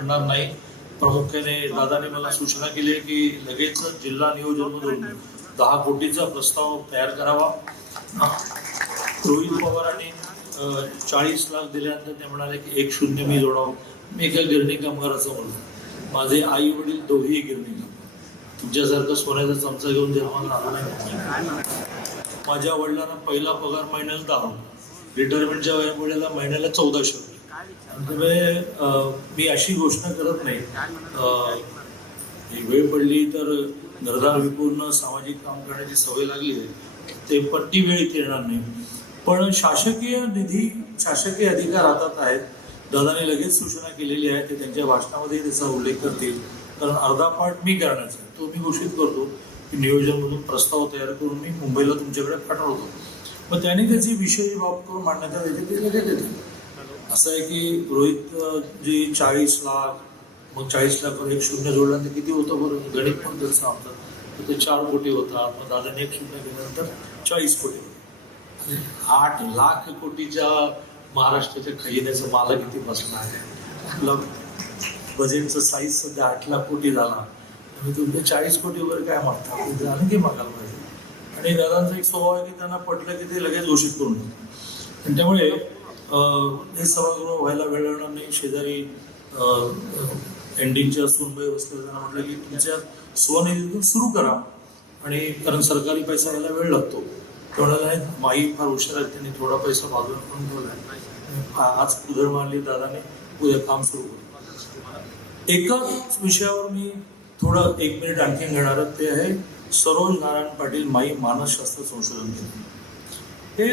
पडणार नाही. प्रामुख्याने दादाने मला सूचना केली आहे की लगेच जिल्हा नियोजनमधून 10 कोटीचा प्रस्ताव तयार करावा. रोहित पवारांनी 40 लाख दिल्यानंतर ते म्हणाले की 1-0 मी जोडावं. मी एका गिरणी कामगाराचं म्हणलं, माझे आई वडील दोघेही गिरणी कामगार, तुमच्यासारखं सोन्याचा चमचा घेऊन जन्माला आला नाही. माझ्या वडिलांना पहिला पगार महिन्याला 10, रिटायरमेंटच्या वेळेला महिन्याला 1400 रुपये. त्यामुळे मी अशी घोषणा करत नाही. वेळ पडली तर घरदार विकून सामाजिक काम करण्याची सवय लागली आहे, ते पट्टी वेळ इथे येणार नाही. पण शासकीय निधी, शासकीय अधिकार हातात आहेत. दादाने लगेच सूचना केलेली आहे, ते त्यांच्या भाषणामध्ये त्याचा उल्लेख करतील. कारण अर्धा पार्ट मी करण्याचा आहे, तो मी घोषित करतो की नियोजनमधून प्रस्ताव तयार करून मी मुंबईला तुमच्याकडे पाठवतो. मग त्याने त्याची विषय बाब करून मांडण्याचा त्याचे ते लगेच येते. असं आहे की रोहित जी 40 लाख, मग 40 लाखावर 1-0 जोडल्यानंतर किती होतं बरं, गणित पण त्याचं आमचं, तर ते 4 कोटी होता. मग दादाने 1-0 दिल्यानंतर 40 कोटी होते. 8 लाख कोटीच्या महाराष्ट्राच्या खजिन्याचा मालक किती बसणार आहे. आपलं बजेटचं साईज सध्या 8 लाख कोटी झाला, आणि तुमच्या 40 कोटी वगैरे काय मागता, आपण आणखी मागायला पाहिजे. आणि दादांचा एक स्वभाव आहे की त्यांना पटलं की ते लगेच घोषित करून देतात. आणि त्यामुळे हे सभागृह व्हायला वेळ लागणार नाही. शेजारी एंडिंगच्या सुनबाई बसल्या, त्यांना म्हटलं की तुमच्या स्वनिधीतून सुरू करा, आणि कारण सरकारी पैसा यायला वेळ लागतो. तेवढ्या माई फार हुशार आहेत, त्यांनी थोडा पैसा बाजूला करून ठेवला. आज उधळ मारली दादाने, उद्या काम सुरू करू. एकाच विषयावर मी थोडं 1 मिनिट आणखी घेणार, ते आहे सरोज नारायण पाटील माई मानसशास्त्र संशोधन केंद्र. हे